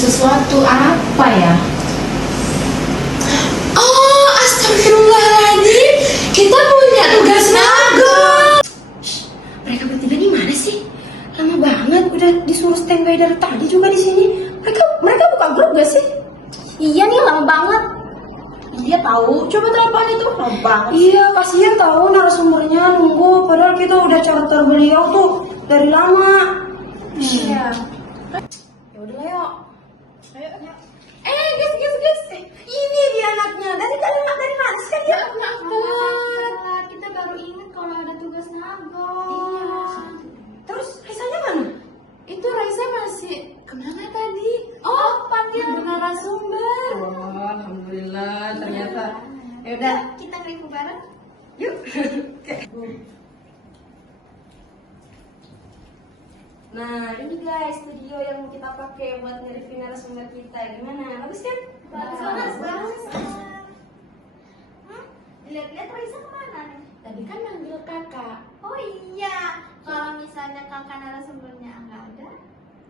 sesuatu. Apa ya? Oh, astagfirullahaladzim. Kita punya tugas magang. Mereka bertiga di mana sih? Lama banget udah disuruh standby dari tadi juga di sini. Mereka buka grup gak sih? Iya nih lama banget. Iya tahu. Coba telepon itu. Lama banget. Iya kasihan tahu narasumbernya nunggu padahal kita udah charter beliau tuh dari lama. Iya. Ya udah yuk. Ayo. Guys. Ini dia anaknya. Dari mana sih kan dia? Telat. Kita baru ingat kalau ada tugas nabung. Iya. Terus Raisanya mana? Itu Raisa masih kemana tadi? Oh, panggil narasumber. Oh, alhamdulillah ternyata. Ya udah. Kita review bareng. Yuk. Nah, ini guys studio yang kita pakai buat nge-review narasumber kita. Gimana? Bagus kan? Bagus. Lihat-lihat Raisa kemana nih? Tadi kan manggil kakak. Oh iya, kalau misalnya kakak narasumbernya nggak ada,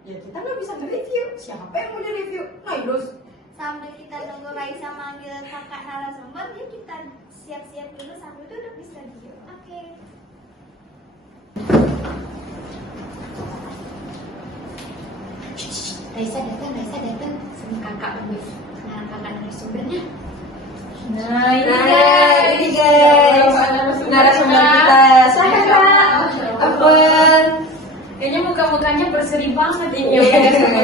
Ya kita nggak bisa nge-review. Siapa yang mau nge-review? Nailus. sambil kita tunggu Raisa manggil kakak narasumber, yuk kita siap-siap dulu sambil duduk di studio. Oke. Raisa datang. Sama kakak Umis. Nah, kakak narasumbernya. Nah, ini guys narasumber kita. Silakan Kak. Apun. Kayaknya muka-mukanya berseri banget ini.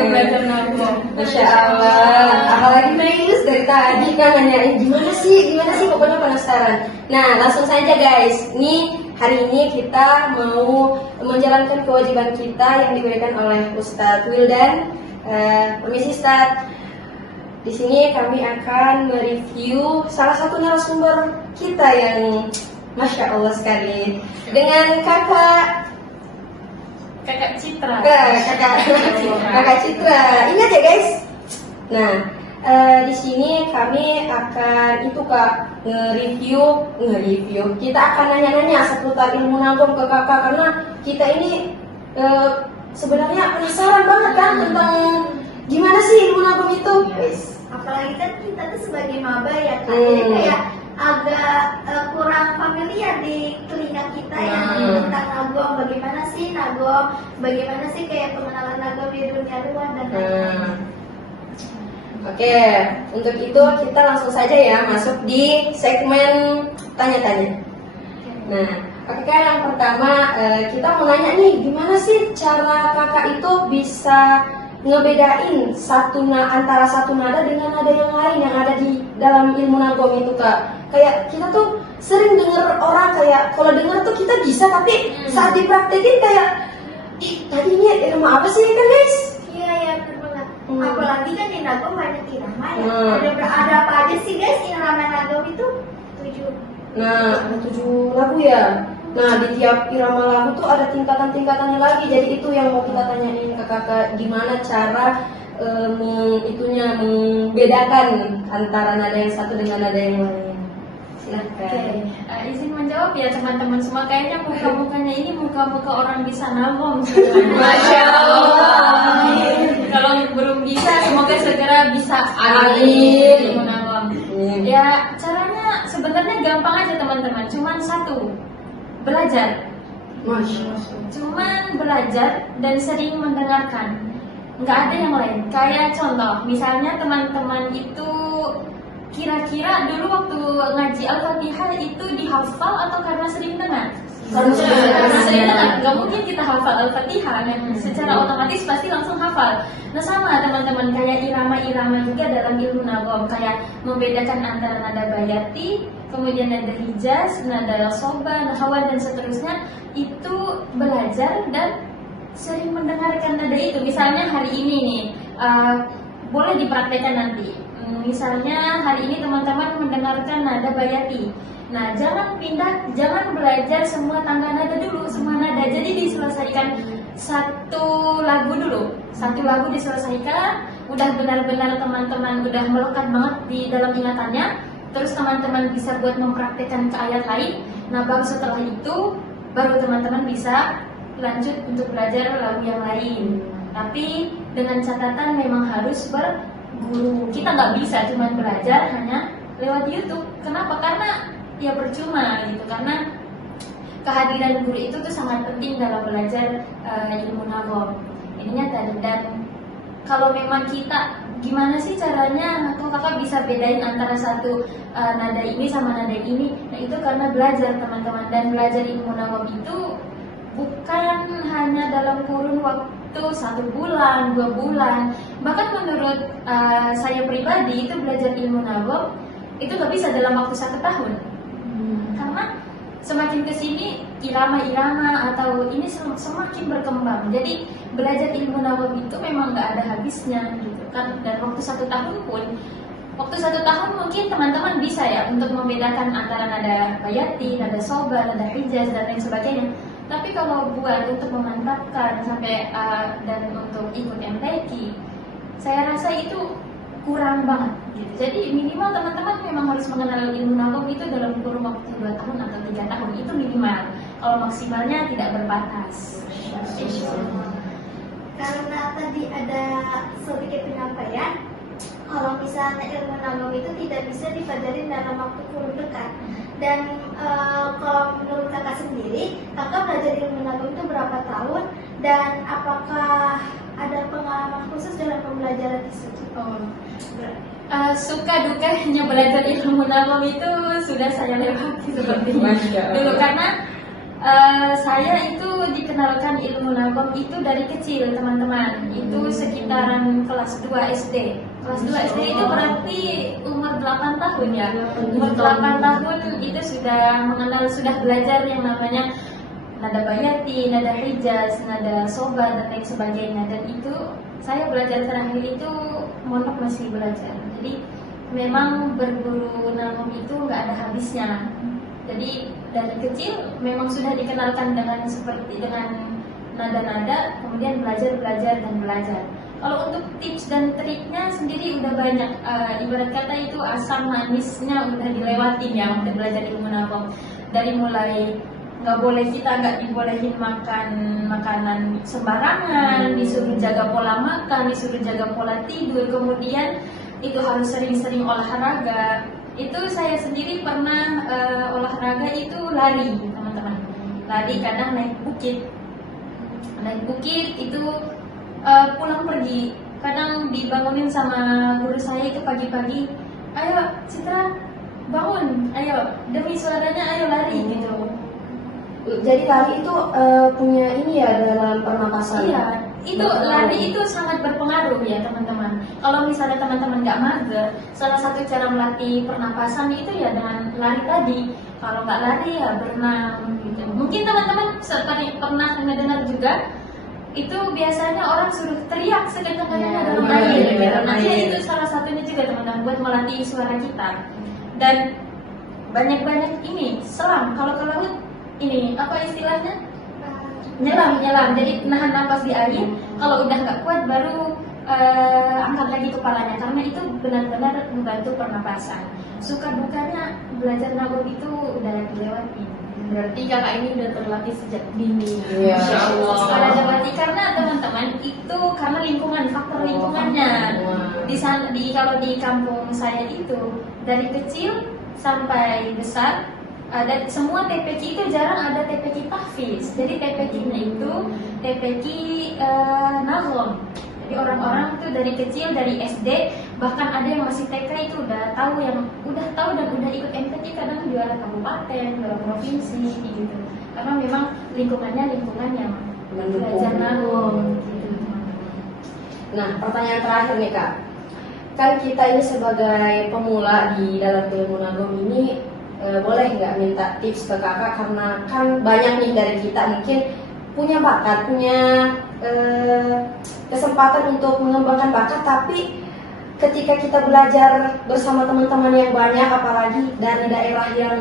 Belajar nabung. Masya Allah. Apalagi Nailus dari tadi kan nanyain gimana sih, pokoknya penasaran. Nah, langsung saja guys. Hari ini kita mau menjalankan kewajiban kita yang diberikan oleh Ustadz Wildan. Permisi Ustadz. Di sini kami akan mereview salah satu narasumber kita yang Masya Allah sekali dengan kakak Citra. kakak Citra. Ingat ya guys. Nah, di sini kami akan nge-review. Kita akan nanya-nanya seputar ilmu nagom ke kakak karena kita ini sebenarnya penasaran banget kan tentang gimana sih ilmu nagom itu. Apalagi kan kita tuh sebagai maba ya kan, jadi kayak agak kurang familiar di telinga kita ya tentang nagom, bagaimana sih kayak pengenalan nagom di dunia luar dan lain-lain. Oke, untuk itu kita langsung saja ya masuk di segmen tanya-tanya. Nah, oke yang pertama kita mau nanya nih, gimana sih cara kakak itu bisa ngebedain antara satu nada dengan nada yang lain yang ada di dalam ilmu nagom itu Kak? Kayak kita tuh sering dengar orang kayak kalau dengar tuh kita bisa tapi saat dipraktekin kayak tadi ini ilmu apa sih kan guys? Iya benar banget. Apalagi kan di nagom banyak irama ya. Ada apa aja sih guys irama nagom itu? 7. Nah, ada 7 lagu ya. Nah, di tiap irama lagu tuh ada tingkatan-tingkatannya lagi. Jadi itu yang mau kita tanyain ke kakak, gimana cara membedakan antara nada yang satu dengan nada yang lain. Silahkan. Izin menjawab ya teman-teman semua. Kayaknya muka-mukanya ini muka-muka orang bisa nabung. Masya Allah. Kalau belum bisa, semoga segera bisa. Amin. Menabung. Ya, caranya sebenarnya gampang aja teman-teman. Cuman satu, belajar. Cuman belajar dan sering mendengarkan. Nggak ada yang lain. Kayak contoh, misalnya teman-teman itu kira-kira dulu waktu ngaji Al-Fatihah itu dihafal atau karena sering dengar? Karena sering dengar. Nggak mungkin kita hafal Al-Fatihah. Secara otomatis pasti langsung hafal. Nah sama teman-teman, kayak irama-irama juga dalam ilmu nagom. Kayak membedakan antara nada bayati, kemudian nada hijaz, nada soba, nahawan dan seterusnya. Itu belajar dan sering mendengarkan nada itu. Misalnya hari ini nih, boleh dipraktekkan nanti. Misalnya hari ini teman-teman mendengarkan nada bayati. Nah, jangan belajar semua tangga nada dulu, semua nada. Jadi diselesaikan satu lagu dulu. Satu lagu diselesaikan, udah benar-benar teman-teman udah melekat banget di dalam ingatannya. Terus teman-teman bisa buat mempraktekkan ke ayat lain. Nah, baru setelah itu baru teman-teman bisa lanjut untuk belajar lagu yang lain. Tapi dengan catatan memang harus berguru. Kita nggak bisa cuma belajar hanya lewat YouTube. Kenapa? Karena ya percuma gitu. Karena kehadiran guru itu tuh sangat penting dalam belajar ilmu nagom. Ininya tadi. Dan kalau memang kita gimana sih caranya tuh kakak bisa bedain antara satu nada ini sama nada ini? Nah itu karena belajar teman-teman. Dan belajar ilmu nagom itu bukan hanya dalam kurun waktu 1 bulan, 2 bulan. Bahkan menurut saya pribadi itu belajar ilmu nagom itu nggak bisa dalam waktu 1 tahun. Karena semakin kesini irama-irama atau ini semakin berkembang. Jadi belajar ilmu nagom itu memang nggak ada habisnya gitu kan. Dan waktu 1 tahun pun, waktu 1 tahun mungkin teman-teman bisa ya untuk membedakan antara nada bayati, nada soba, nada hijaz dan lain sebagainya. Tapi kalau buat untuk memantapkan sampai dan untuk ikut MTQ, saya rasa itu kurang banget gitu. Jadi minimal teman-teman memang harus mengenal ilmu nagom itu dalam kurun waktu 2 tahun atau 3 tahun itu minimal. Kalau maksimalnya tidak berbatas. Karena tadi ada sedikit penyampaian, kalau misalnya ilmu nagom itu tidak bisa dipelajari dalam waktu kurun dekat. Dan kalau menurut kakak sendiri, kakak belajar ilmu nagom itu berapa tahun? Dan apakah ada pengalaman khusus dalam pembelajaran tersebut? Suka dukanya belajar ilmu nagom itu sudah saya lewati sepertinya dulu. Karena saya itu dikenalkan ilmu nagom itu dari kecil teman-teman. Itu sekitaran kelas 2 SD. Kelas 2 SD itu berarti umur 8 tahun ya. Umur 8 tahun itu sudah mengenal, sudah belajar yang namanya nada bayati, nada hijaz, nada soba dan lain sebagainya. Dan itu saya belajar terakhir itu mondok masih belajar. Jadi memang berguru nagom itu nggak ada habisnya. Jadi dari kecil memang sudah dikenalkan dengan nada-nada, kemudian belajar dan belajar. Kalau untuk tips dan triknya sendiri udah banyak. Ibarat kata itu asam manisnya udah dilewatin ya untuk belajar ilmu nagom. Dari mulai nggak dibolehin makan makanan sembarangan, disuruh jaga pola makan, disuruh jaga pola tidur, kemudian itu harus sering-sering olahraga. Itu saya sendiri pernah olahraga itu lari teman-teman. Lari kadang naik bukit itu pulang pergi. Kadang dibangunin sama guru saya itu pagi-pagi, ayo Citra bangun, ayo demi suaranya ayo lari gitu. Jadi lari itu punya ini ya dalam pernapasan. Iya, itu lari itu sangat berpengaruh ya teman-teman. Kalau misalnya teman-teman nggak mager, salah satu cara melatih pernapasan itu ya dengan lari tadi. Kalau nggak lari ya berenang gitu. Mungkin teman-teman seperti pernah dengar juga, itu biasanya orang suruh teriak sekencang-kencangnya dalam air. Nah, itu salah satunya juga teman-teman buat melatih suara kita. Dan banyak-banyak ini selam. Kalau ke laut ini apa istilahnya? Nyelam. Jadi nahan nafas di air. Kalau udah nggak kuat baru angkat lagi kepalanya, karena itu benar-benar membantu pernapasan. Suka dukanya belajar nagom itu udah dilewati. Berarti kakak ini udah terlatih sejak dini. Iya. Masya Allah. Sudah dilewati karena teman-teman itu karena lingkungan, faktor lingkungannya. Kalau di kampung saya itu dari kecil sampai besar, dan semua TPQ itu jarang ada TPQ tahfiz. Jadi TPQ-nya itu TPQ nagom. Jadi orang-orang itu dari kecil, dari SD, bahkan ada yang masih TK itu udah tahu dan udah ikut MTQ, kadang juara kabupaten, juara provinsi gitu. Karena memang lingkungan yang belajar nagom gitu. Nah, pertanyaan terakhir nih Kak. Kan kita ini sebagai pemula di dalam ilmu nagom ini boleh nggak minta tips ke kakak, karena kan banyak nih dari kita mungkin punya bakat, punya kesempatan untuk mengembangkan bakat, tapi ketika kita belajar bersama teman-teman yang banyak, apalagi dari daerah yang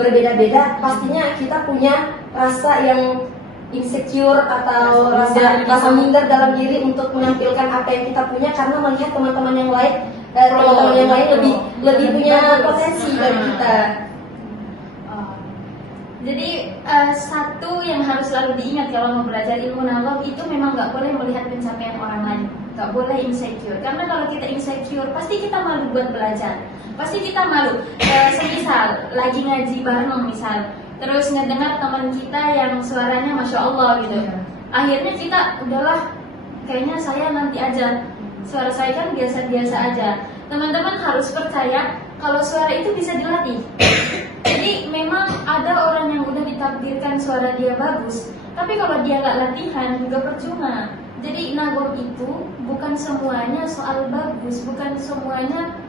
berbeda-beda, pastinya kita punya rasa yang insecure atau rasa minder dalam diri untuk menampilkan apa yang kita punya, karena melihat teman-teman yang lain lebih punya potensi dari kita. Jadi satu yang harus selalu diingat kalau mau belajar ilmu nagom itu memang nggak boleh melihat pencapaian orang lain, nggak boleh insecure. Karena kalau kita insecure, pasti kita malu buat belajar, pasti kita malu. Semisal lagi ngaji bareng misal, terus ngedengar teman kita yang suaranya masya Allah gitu, akhirnya kita udahlah, kayaknya saya nanti aja, suara saya kan biasa-biasa aja. Teman-teman harus percaya kalau suara itu bisa dilatih. Jadi memang ada orang yang udah ditakdirkan suara dia bagus, tapi kalau dia nggak latihan juga percuma. Jadi nagom itu bukan semuanya soal bagus, bukan semuanya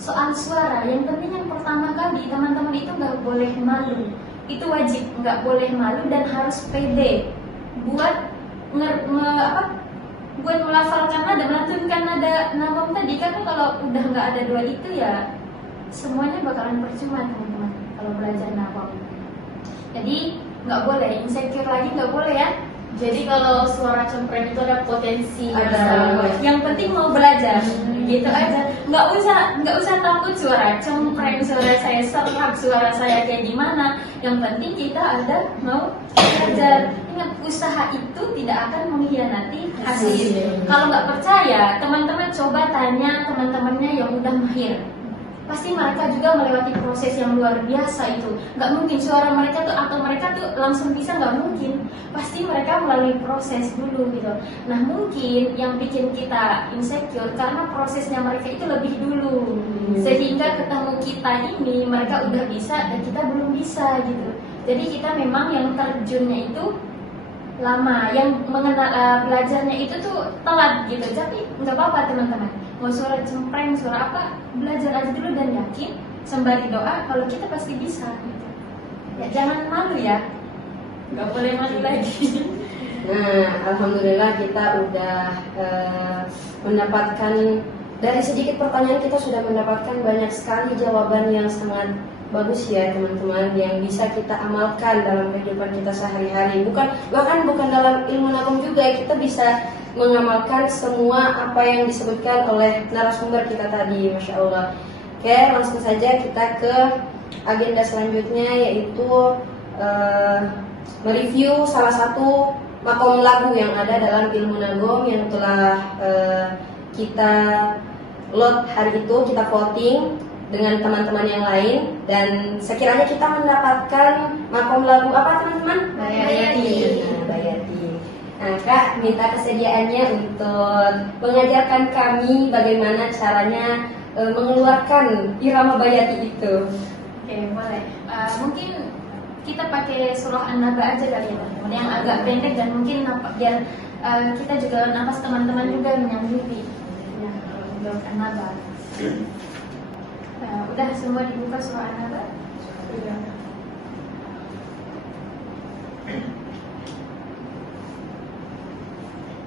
soal suara. Yang penting yang pertama kali teman-teman itu nggak boleh malu, itu wajib, nggak boleh malu dan harus pede buat buat melafalkan nada, melantunkan nada nagom tadi. Karena kalau udah nggak ada dua itu ya semuanya bakalan percuma teman-teman kalau belajar nagom. Jadi nggak boleh insecure lagi, nggak boleh ya. Jadi kalau suara cempreng itu ada potensi. Yang penting mau belajar, gitu aja. Nggak usah takut suara cempreng, suara saya serak, suara saya kayak gimana. Yang penting kita ada mau belajar. Ingat, usaha itu tidak akan mengkhianati hasil. Kalau nggak percaya, teman-teman coba tanya teman-temannya yang udah mahir. Pasti mereka juga melewati proses yang luar biasa itu. Nggak mungkin suara mereka tuh atau mereka tuh langsung bisa, nggak mungkin. Pasti mereka melalui proses dulu gitu. Nah mungkin yang bikin kita insecure karena prosesnya mereka itu lebih dulu, sehingga ketemu kita ini mereka udah bisa dan kita belum bisa gitu. Jadi kita memang yang terjunnya itu lama, yang mengenal belajarnya itu tuh telat gitu. Tapi nggak apa-apa teman-teman. Mau suara cempreng, suara apa, belajar aja dulu dan yakin sembari doa kalau kita pasti bisa gitu. Ya jangan malu ya, nggak boleh malu lagi. Nah, alhamdulillah kita udah mendapatkan, dari sedikit pertanyaan kita sudah mendapatkan banyak sekali jawaban yang sangat bagus ya teman-teman, yang bisa kita amalkan dalam kehidupan kita sehari-hari. Bahkan bukan dalam ilmu nagom juga, kita bisa mengamalkan semua apa yang disebutkan oleh narasumber kita tadi, masya Allah. Oke, langsung saja kita ke agenda selanjutnya, yaitu mereview salah satu makom lagu yang ada dalam ilmu nagom yang telah kita load hari itu, kita voting dengan teman-teman yang lain, dan sekiranya kita mendapatkan makom lagu apa teman-teman? Bayati. Bayati. Nah, Kak minta kesediaannya untuk mengajarkan kami bagaimana caranya mengeluarkan irama Bayati itu. Oke, boleh. Mungkin kita pakai surah An-Naba aja kali ya teman-teman, yang agak pendek dan mungkin biar kita juga nafas teman-teman juga menyanggupi. Ya, kalau untuk An-Naba. Udah semua dibuka surah An-Naba? Sudah.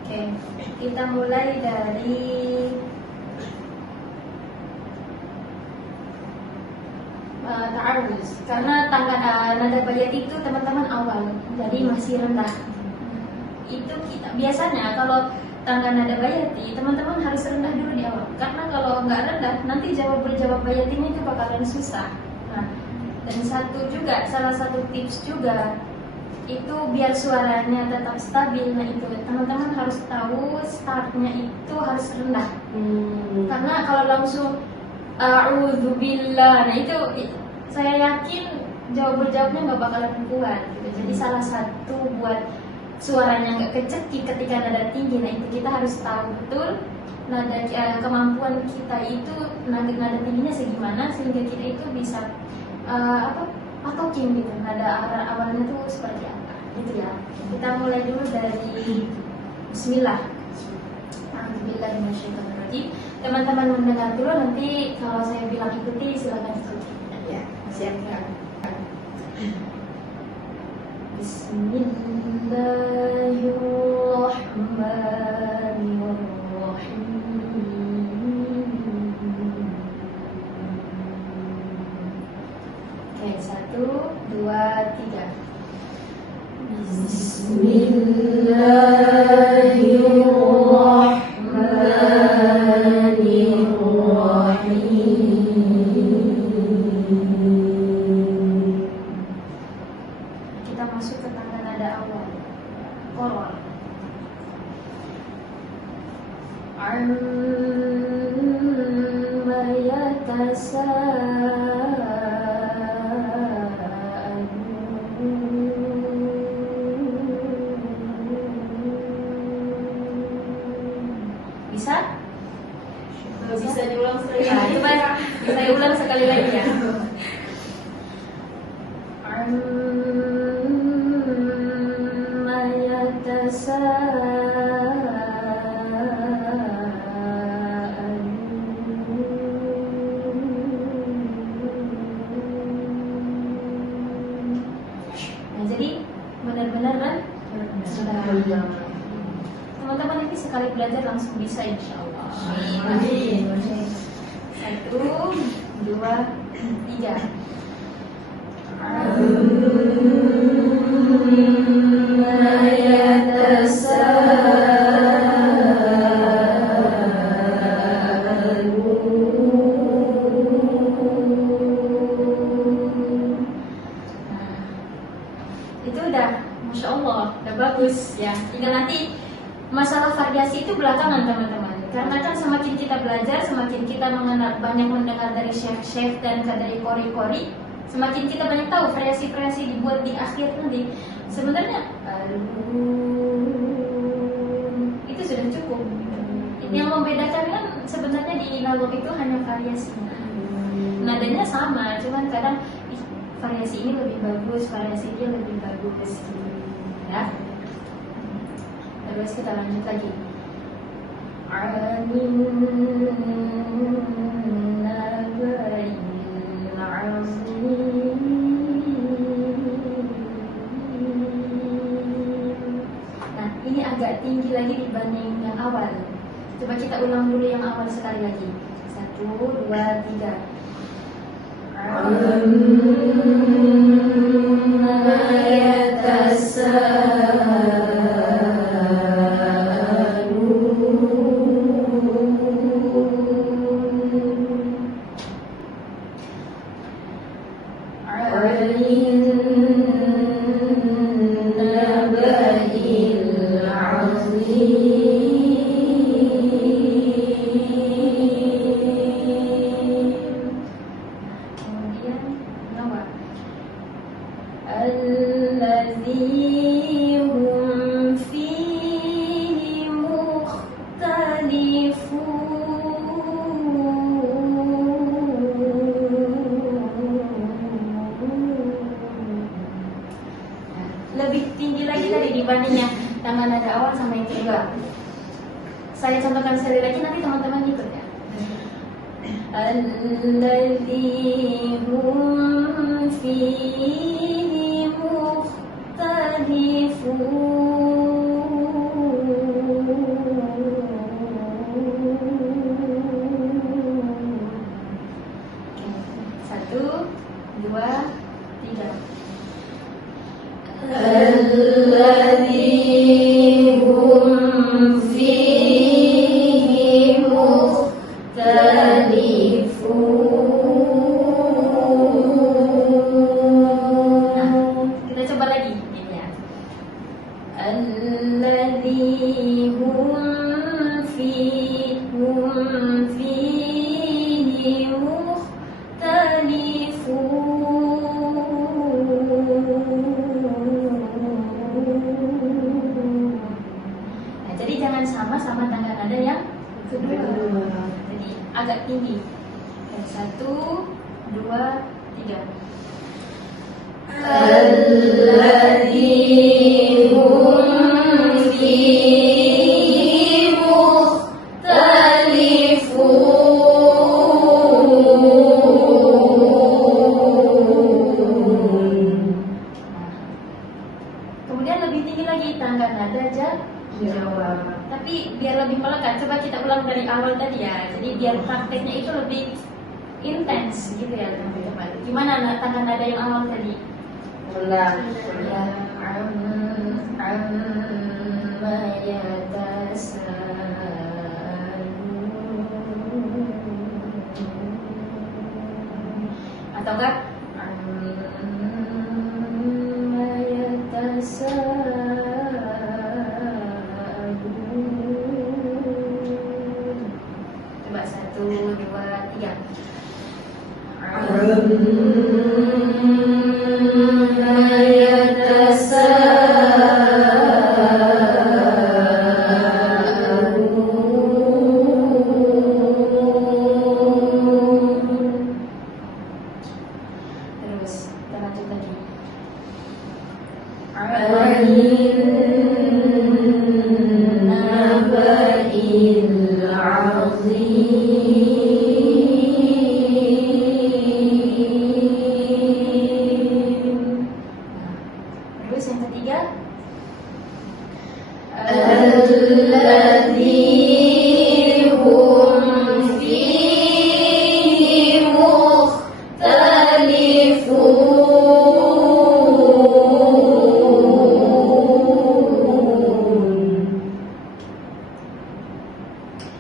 Oke, kita mulai dari ta'aruz. Karena tangga nada bayati itu teman-teman awal, jadi masih rendah. Itu kita biasanya kalau tangga nada bayati teman-teman harus rendah dulu di awal. Karena kalau nggak rendah nanti jawab bayatinya itu bakalan susah. Nah, dan salah satu tips juga itu biar suaranya tetap stabil. Nah itu teman-teman harus tahu startnya itu harus rendah. Karena kalau langsung a'udzubillah, nah itu saya yakin jawabnya nggak bakalan kuat gitu. Jadi salah satu buat suaranya nggak kecekik ketika nada tinggi, nah itu kita harus tahu betul nada kemampuan kita itu nada tingginya segimana sehingga kita itu bisa patokin gitu nada awalnya tuh seperti apa gitu ya. Kita mulai dulu dari Bismillah. Alhamdulillahirrahmanirrahim. Teman-teman mendengar dulu, nanti kalau saya bilang ikuti silakan ikuti. Ya, siap Kak. Oke, 1, 2, 3. Bismillahirrahmanirrahim. Bisa? Bisa diulang sekali. Nah, coba saya ulang sekali lagi ya. Amma yatasaalun. Nah, jadi benar-benar kan? Sudah. Teman-teman ini sekali belajar langsung bisa insya Allah. Amin. 1, 2, 3. Itu udah, masya Allah, udah bagus ya. Tinggal nanti masalah variasi itu belakangan teman-teman. Karena kan semakin kita belajar, semakin kita mengenal, banyak mendengar dari chef-chef dan dari kori-kori, semakin kita banyak tahu variasi-variasi dibuat di akhir nanti. Sebenarnya itu sudah cukup. Yang membedakan kan sebenarnya di nalur itu hanya variasi. Nadanya sama, cuman kadang variasi ini lebih bagus, variasi ini lebih bagus gitu. Ya. Terus kita lanjut lagi. Nah, ini agak tinggi lagi dibanding yang awal. Coba kita ulang dulu yang awal sekali lagi. 1, 2, 3. Lebih tinggi lagi tadi dibandingnya tangan nada awal sama yang kedua. Saya contohkan sekali lagi, nanti teman-teman ikut ya. Alladzi hum fihi mukhtalifun. Satu, dua, tiga. الذي هم فيه مختلفون. Kita coba lagi ini ya. Alladzi hum fihi mukhtalifun. Nah, jadi jangan sama tangga nada yang kedua. Jadi agak tinggi. Oke, 1, 2, 3. الذي هم فيه مختلفون. Kemudian lebih tinggi lagi tangga nada jawab. Tapi biar lebih melekat, coba kita ulang dari awal tadi ya. Jadi biar prakteknya itu lebih intens gitu ya teman-teman. Gimana tangga nada yang awal tadi? Ulang. Ya, amma yatasaalun. Atau enggak? Amma yatasaalun. Coba 1, 2, 3. Terus kita lanjut lagi. Terus yang ketiga,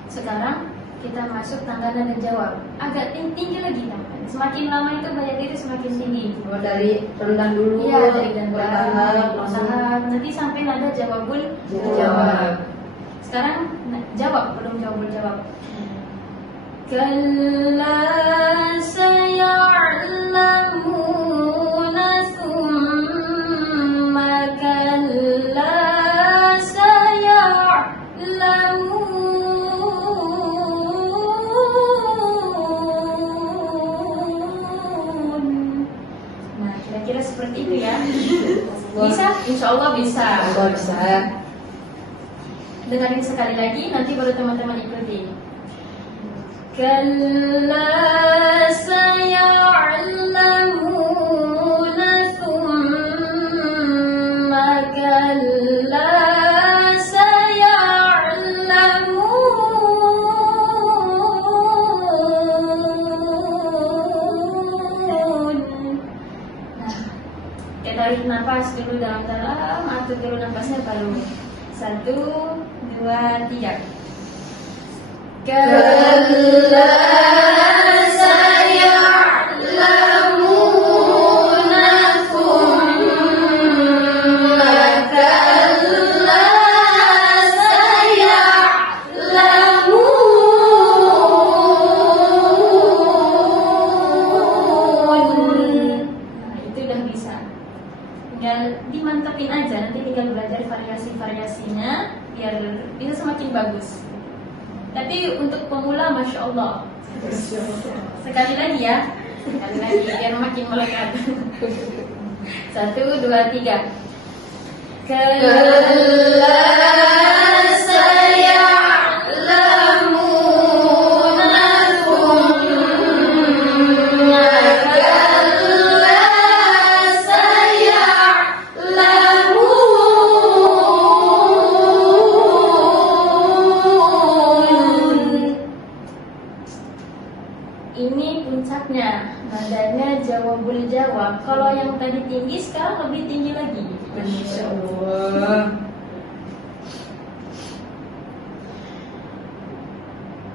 sekarang kita masuk tangga nada jawab. Agak tinggi lagi kan? Semakin lama itu banyak itu semakin tinggi. Oh, dari rendah dulu. Iya, dari rendah, bertahap, langsung bertahap, nanti sampai nada jawabul Jawab. jawab. Sekarang jawab, belum jawabul jawab. Kalla saya'lamuna thumma kalla saya'lamun. Nah, kira-kira seperti itu ya. Bisa? Insya Allah bisa. Allah bisa. Dengarin sekali lagi, nanti baru teman-teman ikuti. Kalla saya'lamuna thumma kalla saya'lamun. Nah, kita tarik nafas dulu dalam-dalam, atur dulu nafasnya baru 1, 2, 3. Kalla saya'lamuna thumma kalla saya'lamun. Nah, itu udah bisa. Tinggal dimantapin aja, nanti tinggal belajar variasi-variasinya biar bisa semakin bagus. Tapi untuk pemula, masya Allah. Sekali lagi ya, sekali lagi biar makin melekat. 1, 2, 3. Kalla saya'lamuna thumma kalla saya'lamun. Ini puncaknya, nadanya jawabul jawab. Kalau yang tadi tinggi, sekarang lebih tinggi lagi. Masya Allah.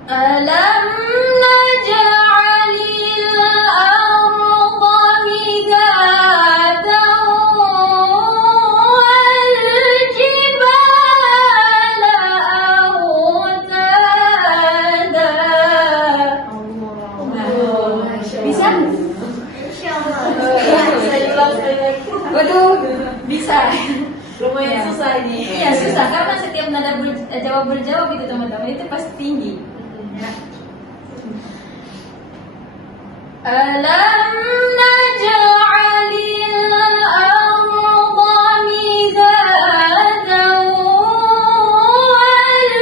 Alam naj'alil arda mihatan wal jibala awtada. Bisa? Insya Allah. Saya ulang sekali lagi. Waduh, Bisa. Lumayan Ya. susah ini. Iya susah karena setiap nada jawab berjawab itu teman-teman itu pasti tinggi. Ya. Alam naj'alil arda mihatan wal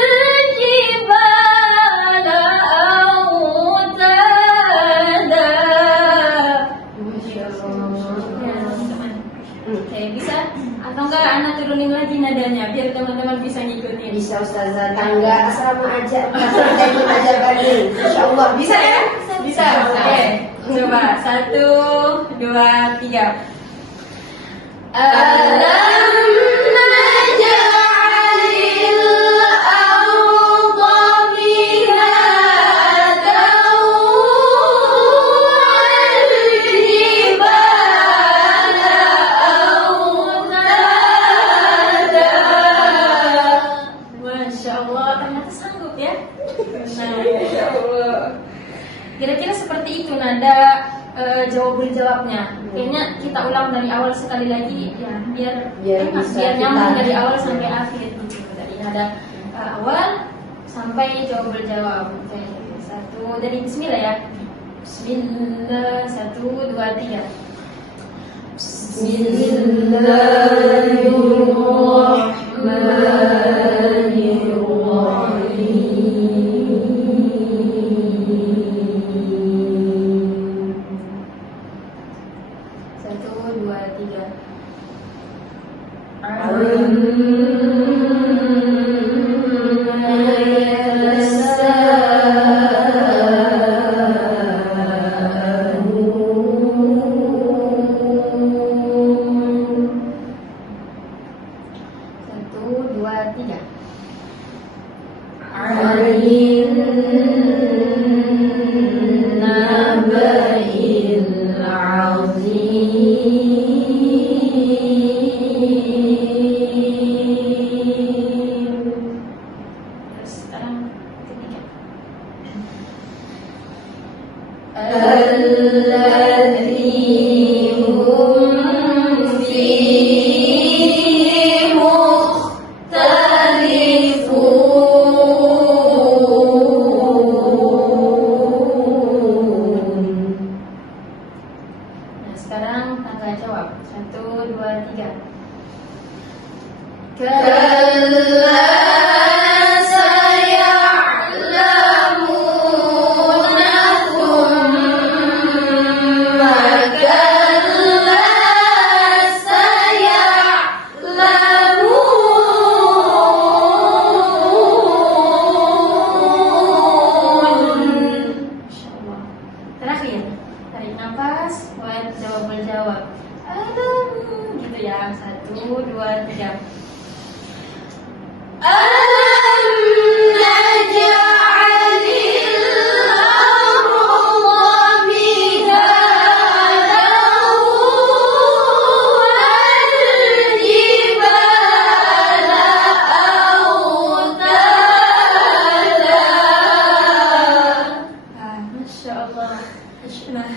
jibala awtada. Masya Allah. Ya, teman-teman. Oke, bisa? Atau enggak anak turunin lagi nadanya biar teman-teman bisa ngikutin. Bisa Ustazah, tangga asrama aja, asrama ikut ajar lagi. Insya Allah bisa ya? Bisa. Oke. Coba 1, 2, 3. Alam naj'alil arda mihatan wal jibala awtada. Masya Allah, ternyata sanggup ya. Nah, Masya Allah. kira-kira seperti itu nada jawabul jawabnya. Kayaknya kita ulang dari awal sekali lagi ya Biar enak, bisa biar kita- nyambung dari awal sampai akhir gitu. Dari nada awal sampai jawabul jawab. Oke, satu dari Bismillah ya. Bismillah, 1, 2, 3. Bismillahirrahmanirrahim. 1, 2, 3. Satu, dua, tiga. Terus sekarang ketiga. Nah, sekarang tangga jawab. 1, 2, 3. Masya Allah. Terakhir, tarik nafas, buat jawab. Gitu ya. 1, 2, 3. Masya Allah. Nah,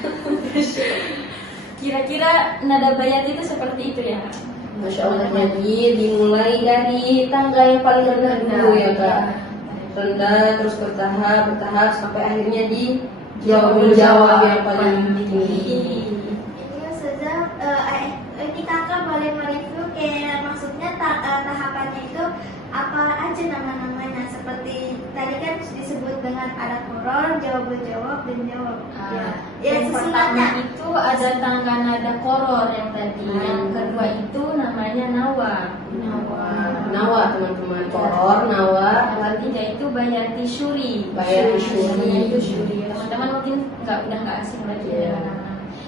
kira-kira nada bayat itu seperti itu ya? Masya Allah, jadi dimulai dari tangga yang paling rendah dulu ya Kak. Rendah terus bertahap sampai akhirnya di jawab yang paling tinggi. Ini Ustazah, ini kakak boleh mereview kayak maksudnya tahapannya itu apa aja nama-namanya, seperti tadi kan disebut dengan ada koror, jawab, dan jawab. Yang pertama itu ada tangga nada koror yang tadi. Yang kedua itu namanya nawa. Nawa teman-teman, koror, nawa. Yang ketiga itu bayati syuri. Bayati syuri. Itu syuri. Teman-teman mungkin udah nggak asing lagi ya.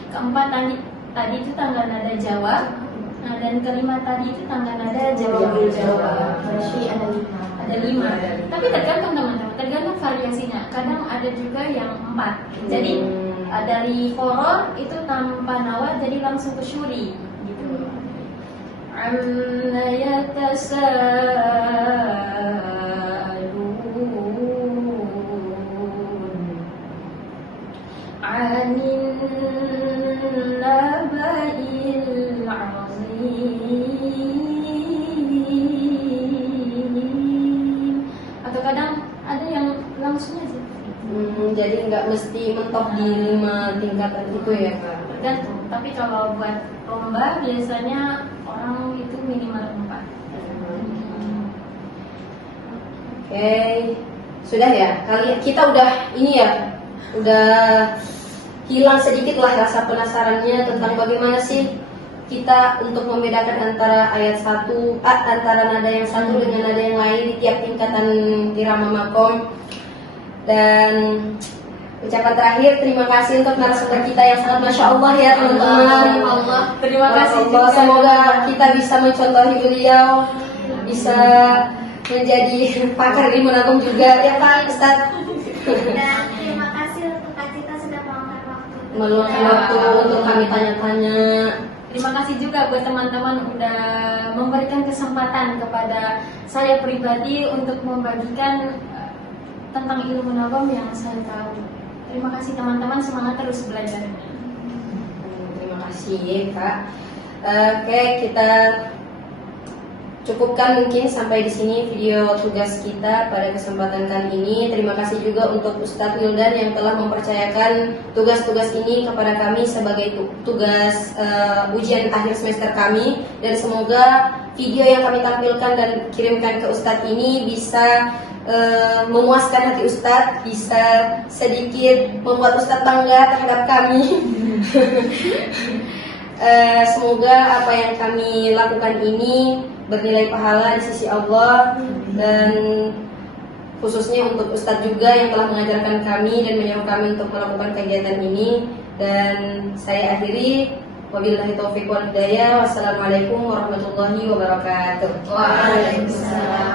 Keempat tadi itu tangga nada jawab. Nah, dan kelima tadi itu tangga nada jawab. Berarti ada lima. Tapi tergantung teman-teman, tergantung variasinya. Kadang ada juga yang 4. Jadi dari koror itu tanpa nawa jadi langsung ke syuri gitu. Amma yatasaalun 'anil naba'il 'azim. Atau kadang ada yang langsung aja. Jadi nggak mesti mentok di 5 tingkatan itu ya Kak. Tergantung. Tapi kalau buat lomba biasanya orang itu minimal 4. Oke, sudah ya. Kali kita udah ini ya, udah hilang sedikit lah rasa penasarannya tentang bagaimana sih kita untuk membedakan antara antara nada yang satu dengan nada yang lain di tiap tingkatan irama makom. Dan ucapan terakhir, terima kasih untuk narasumber kita yang sangat masya Allah ya teman-teman. Terima kasih Allah, juga. semoga kita bisa mencontohi beliau, bisa menjadi pakar di menabung juga ya Pak Ustadz. Dan terima kasih untuk Kak Cita sudah meluangkan waktu. Meluangkan waktu untuk kami tanya-tanya. Terima kasih juga buat teman-teman udah memberikan kesempatan kepada saya pribadi untuk membagikan tentang ilmu nagom yang saya tahu. Terima kasih teman-teman, semangat terus belajarnya. kasih Kak. Oke, kita cukupkan mungkin sampai di sini video tugas kita pada kesempatan kali ini. Terima kasih juga untuk Ustadz Wildan yang telah mempercayakan tugas-tugas ini kepada kami sebagai tugas ujian akhir semester kami. Dan semoga video yang kami tampilkan dan kirimkan ke Ustadz ini bisa memuaskan hati Ustadz, bisa sedikit membuat Ustadz bangga terhadap kami. Semoga apa yang kami lakukan ini bernilai pahala di sisi Allah, dan khususnya untuk Ustadz juga yang telah mengajarkan kami dan menyuruh kami untuk melakukan kegiatan ini. Dan saya akhiri, wabillahi taufiq wal hidayah. Wassalamualaikum warahmatullahi wabarakatuh. Waalaikumsalam.